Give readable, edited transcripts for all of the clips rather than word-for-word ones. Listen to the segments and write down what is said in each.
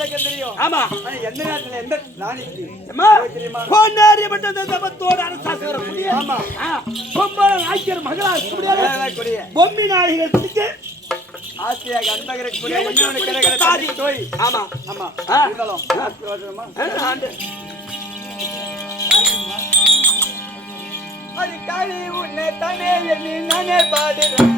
விளக்கம் தெரியும். ஆமா. எந்த நேரத்துல எந்த ராணிக்கு தெரியுமா? பொன்னேறிப்பட்ட தபத்தோடு அரசாங்க கூடிய ஆமா பொம்பளை நாய்க்கர் மகளா இருக்கக்கூடிய பொம்மி நாயகத்துக்கு ஆசியாக அன்பகருக்கு கூடிய ஒண்ணு கிடைக்கிற தாதி தோய். ஆமா ஆமா இருந்தாலும் அது காளி உன்னை தானே எண்ணி நானே பாடுறேன்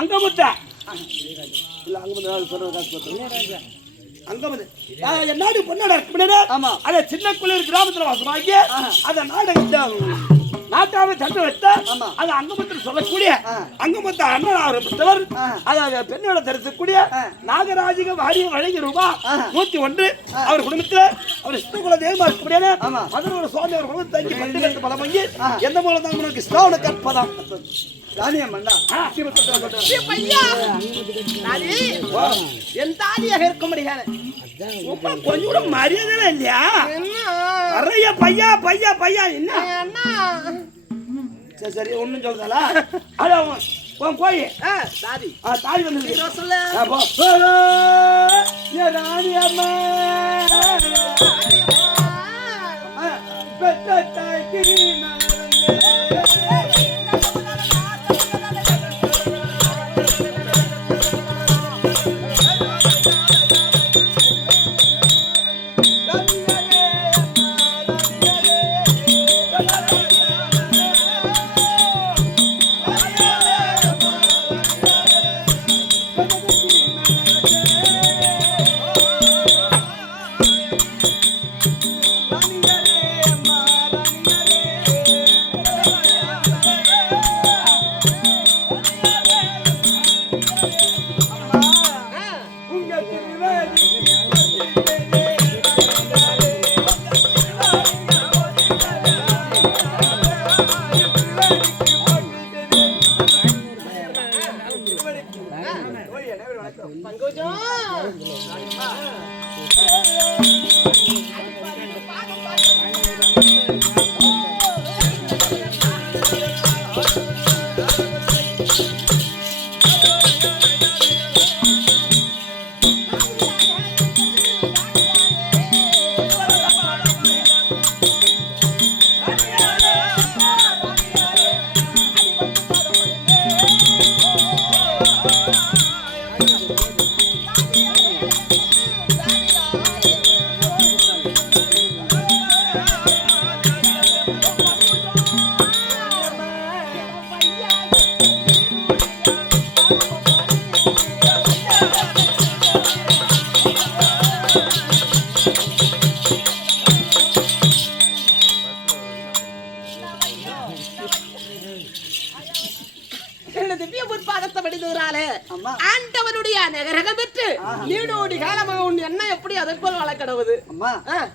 அங்கமுத்தா நாடு பொன்னாடா. ஆமா அத சின்ன குளிர் கிராமத்துல வாசமாக்கி அத நாட்டாவே தண்டு வைத்த அது அங்கமுத்தர் சொல்லக்கூடிய அங்கமுத்த அண்ணன் அவர்பட்டவர் அத பெண்ணோட தரிசக்கூடிய நாகராஜிக வாரியம் வழங்கி ரூபா 101 அவர் குடும்பத்துல அவர் சித்தகுல தேவமா இருக்கக்கூடிய மதுரோட சுவாமி அவர் குடும்பத்தை தங்கி பண்டிகை பலம் வாங்கி எந்த மூலம் தான் உங்களுக்கு கிருஷ்ணாவோட கற்பதான் என் தாலியாக இருக்க முடியாது. கொஞ்சம் கூட மரியாதை இல்லையா? நிறைய பையா பையா பையா என்ன சரி ஒண்ணும் சொல்றதா? உன் கோயி தாதி தாதி வந்து சொல்லு ராணி அம்மா பெற்ற தாய்க்கு ஆண்டவனுடைய நகரகம் பெற்று நீடோடி காலமாக உன் என்ன எப்படி அதற்குள் வளர்க்கடவுது. அம்மா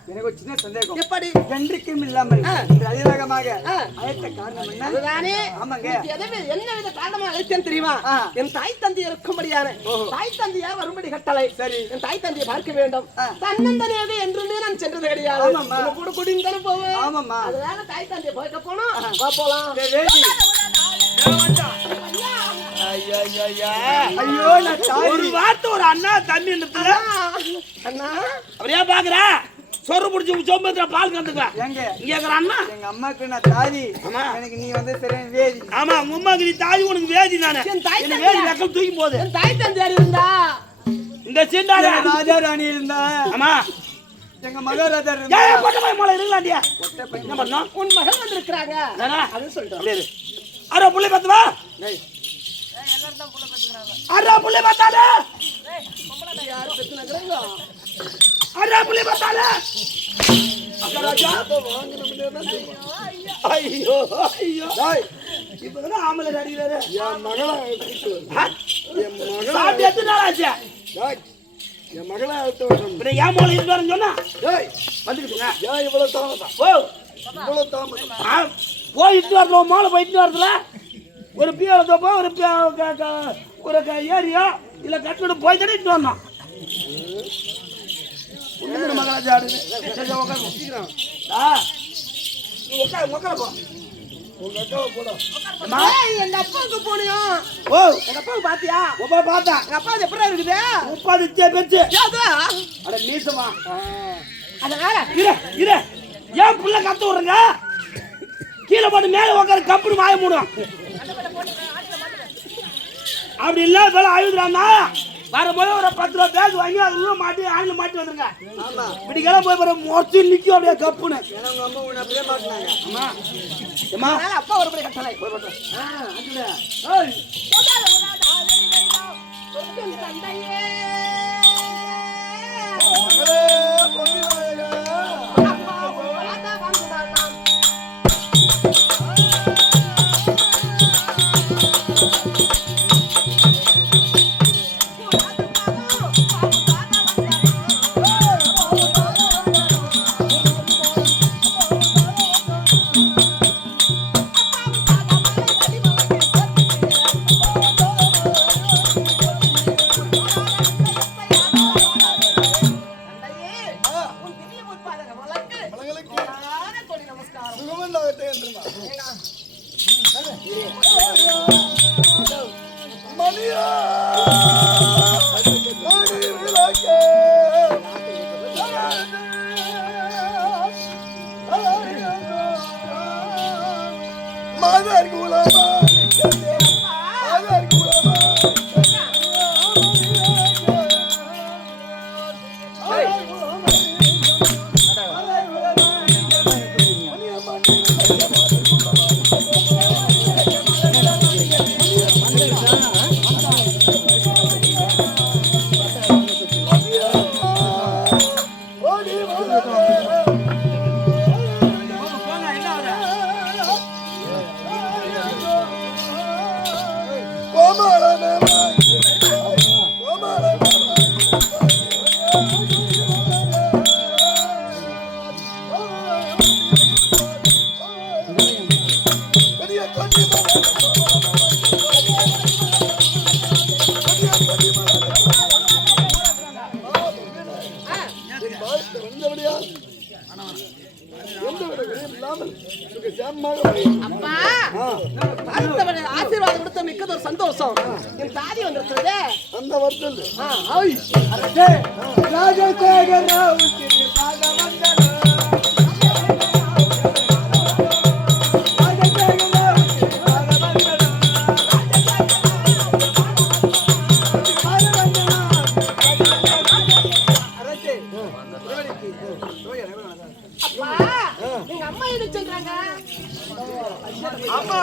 எனக்கு ஒரு சின்ன சந்தேகம். எப்படி என்றைக்கும் இல்லாமல் அதிகமாக அழைத்த காரணம் என்ன? அதுதானே ஆமாங்க என்ன வித காரணமா அழைத்தேன் தெரியுமா? என் தாய் தந்தை இருக்கும்படியான தாய் தந்தையார் வரும்படி கட்டளை. சரி என் தாய் தந்தையை பார்க்க வேண்டும். தன்னந்தனியாக என்றுமே நான் சென்றது கிடையாது. கூட கூட்டின்னு தானே போவேன். ஆமாம்மா அதனால தாய் தந்தையை பார்க்க போனோம். போலாம் ஒரு வார்த்தை ஒரு அண்ணா தண்ணி அண்ணா அப்படியே பாக்குற சொரு புடிச்சு சோம்பத்துல பால் கந்துக்க இங்க அண்ணா எங்க அம்மாக்கு நான் தாதி எனக்கு நீ வந்து சரியான வேதி. ஆமா உங்க அம்மாக்கு நீ தாதி உனக்கு வேதி தானே. வேதி நக்கல் தூக்கி போகுது. தாய் தந்தையார் இருந்தா இந்த சின்ன ராஜா ராணி இருந்தா ஆமா எங்க மகாராஜா ஏன் கொட்டை போய் மோளை இருக்கலாண்டியா என்ன பண்ணோம் உன் மகள் வந்திருக்கிறாங்க அது சொல்றேன் அப்படியே அரா புள்ளை பார்த்தவா அரா புள்ளை பார்த்தாலே யாரு பெத்துனங்கறாங்க அரா புள்ளை பார்த்தாலே மகாராஜா ஐயோ ஐயோ டேய் இப்பதான் ஆமல அடிறாரு என் மகளா என் மகளா சாப்பிட்டு எத்தனை நாள் ஆச்சு என் மகளா எடுத்து பின்ன ஏன் மோளை இருந்தாருன்னு சொன்னா டேய் வந்துக்கிட்டுங்க ஏன் இவ்வளவு தாமதம் ஓ இவ்வளவு தாமதம் போயிட்டு வரணும் மாலை போயிட்டு வரதுல ஒரு பியோல தோப்போ ஒரு ஏரியா இல்ல கட்டிட்டு போய் தானே இட்டு வரணும் மகாராஜா உட்கார போ உங்க அக்காவை போட எங்க அப்பாவுக்கு போனியும் ஓ எங்க அப்பாவுக்கு பாத்தியா உப்பா பார்த்தா எங்க அப்பா எப்படி இருக்குது 30 பெருச்சு ஏதோ அட நீசமா அதனால இரு ஏன் புள்ள கத்து விடுறங்க கீழே போட்டு மேல உட்கார கப்புனு வாய மூடும் அப்படி இல்ல வேலை ஆயுதுறான்னா வரும்போது ஒரு 10 ரூபா பேக் வாங்கி அது உள்ள மாட்டி ஆயில மாட்டி வந்துருங்க ஆமா இப்படிக்கெல்லாம் போய் பாரு மொத்தி நிக்கும் அப்படியே கப்புன்னு ஏன்னா உங்க அம்மா உன்னை அப்படியே மாட்டினாங்க அம்மா அம்மா அதனால அப்பா ஒரு படி கட்டளை போய் பாரு ஏய் மகளே பொன்னி அப்பா ஆசீர்வாதம் கொடுத்த மிக்கதொரு சந்தோஷம் என் தாதி வந்திருக்கிறது அந்த வருஷம் எங்க அம்மா என்ன சொல்றாங்க அம்மா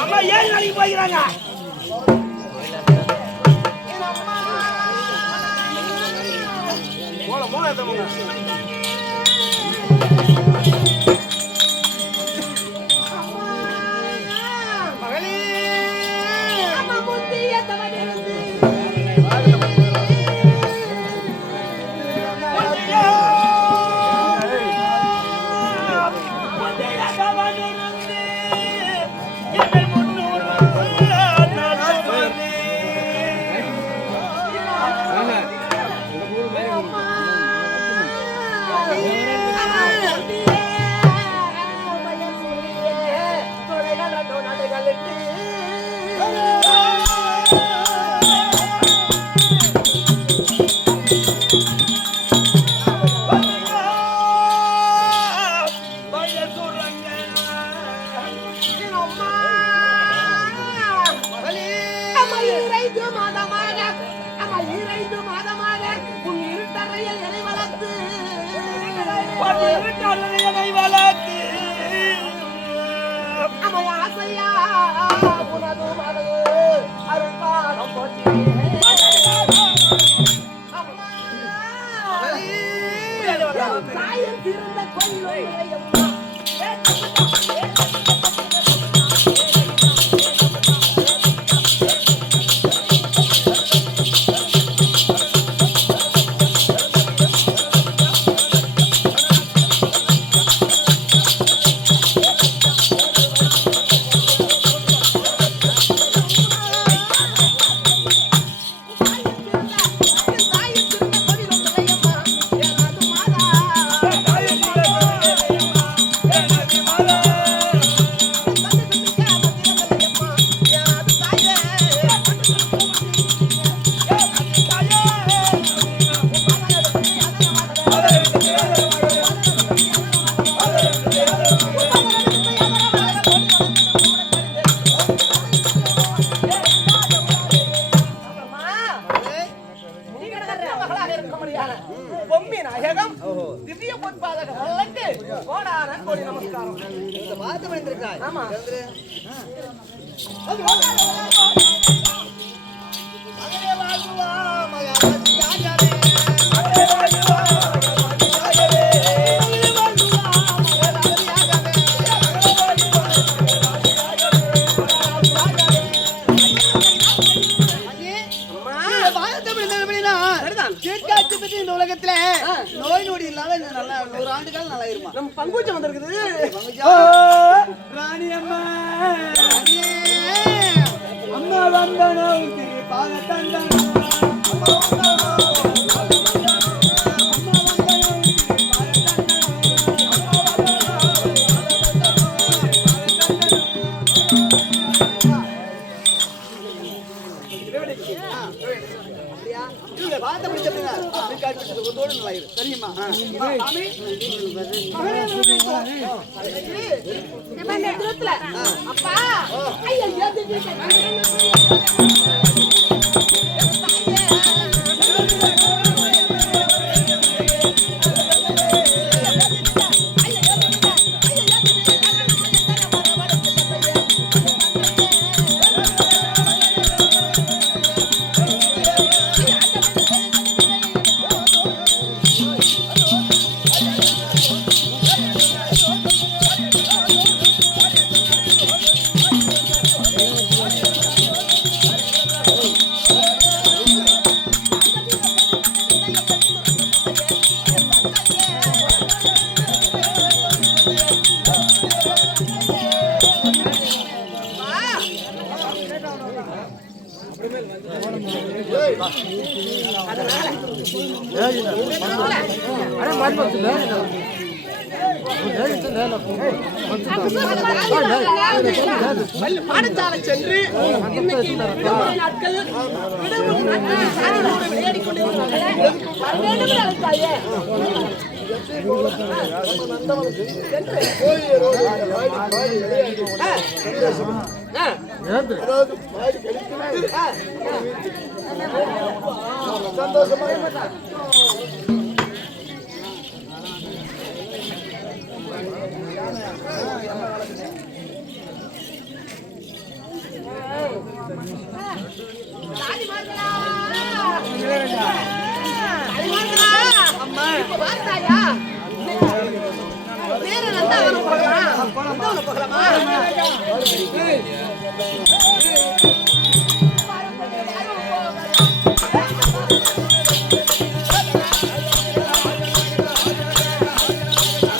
அம்மா ஏன் நாளைக்கு போய்க்கிறாங்க மகளே அம்மா முந்திய தவறிருந்து வீட்டறையில் என்னை வளர்த்து என்னை வளர்த்து அமை ஆசையா உனது மனு அருள்பாடம் போற்றி தாயின் திருந்த கொள்ளும் திவ்ய பொற்பாதக வல்லக்கு கோடான கோடி நமஸ்காரம். ஆமா இந்த உலகத்துல நோய் நொடி இல்லாம நல்லா 100 ஆண்டுகள் நல்லா இருமா. நம்ம பங்குச்சம் வந்திருக்குது. ராணி அம்மா அம்மா வந்தனோ பாத தந்தனோ தெரியுமா? அப்பா ஐயா பாடசாலை சென்று இன்னைக்கு விடுமுறை நாட்கள் சாதிகளோடு விளையாடிக் கொண்டிருக்கிறார்கள். பார்த்தாயா வேற நந்தாவனம் போகலாம். நந்தாவனம் போகலாமா?